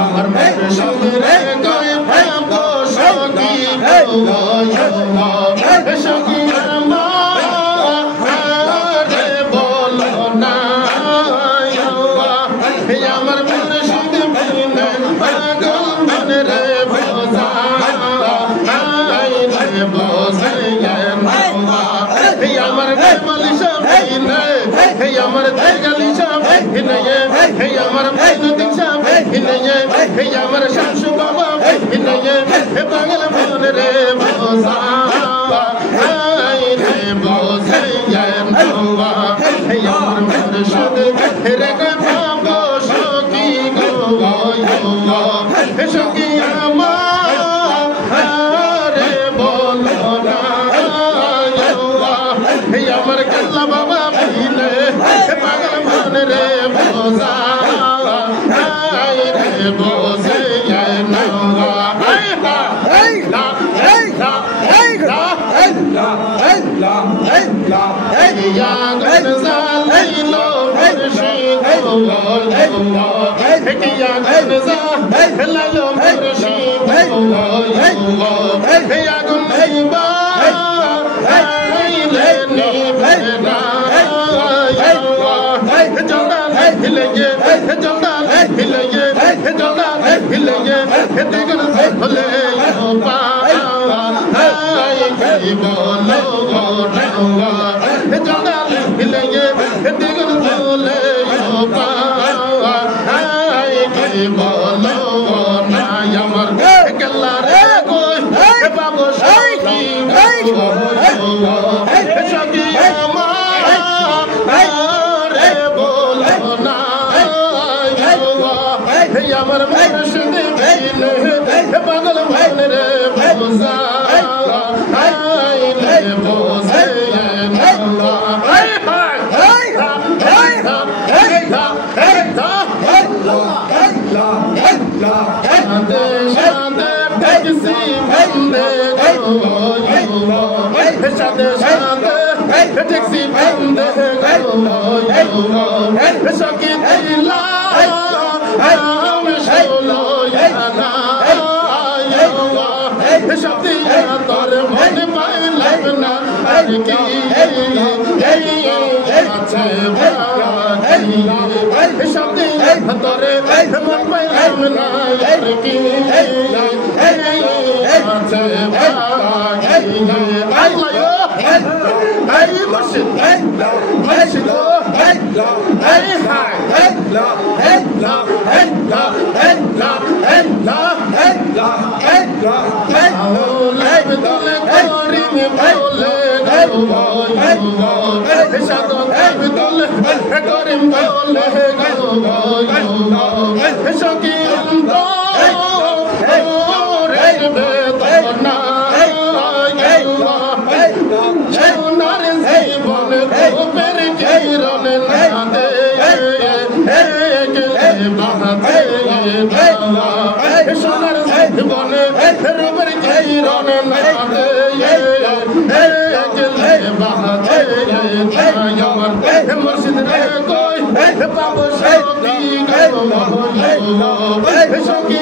আমার মুর্শিদ রে কই পাবো সখী গো সখী আমারে বলো না আমার মুর্শিদ বিনে পাগল মন রে বোঝা রে বোঝে আমার বেমালি সাবিনে আমার তেগালি সাবিনে আমার বাইনুদ্দিন সাবিনে আমার শামসু বাবা বিনে পাগল মন রে বোঝা রে বোঝে আমার মুর্শিদ রে পাবো সখী গো সখী আমারে বলো না আমার কাল্লা বাবা বিনে পাগল মন রে বোঝা রে বোঝে আমার মুর্শিদ বিনে পাগল মন রে বোঝা রে বোঝে ট্যাক্সি বন্ধ সখী দিলা সত্যি তোর মন পাইলাম না আর কি সত্যি তোর মন পাইলাম না আর কি মুর্শিদ মুর্শিদ মুর্শিদ রে কই পাবো সখী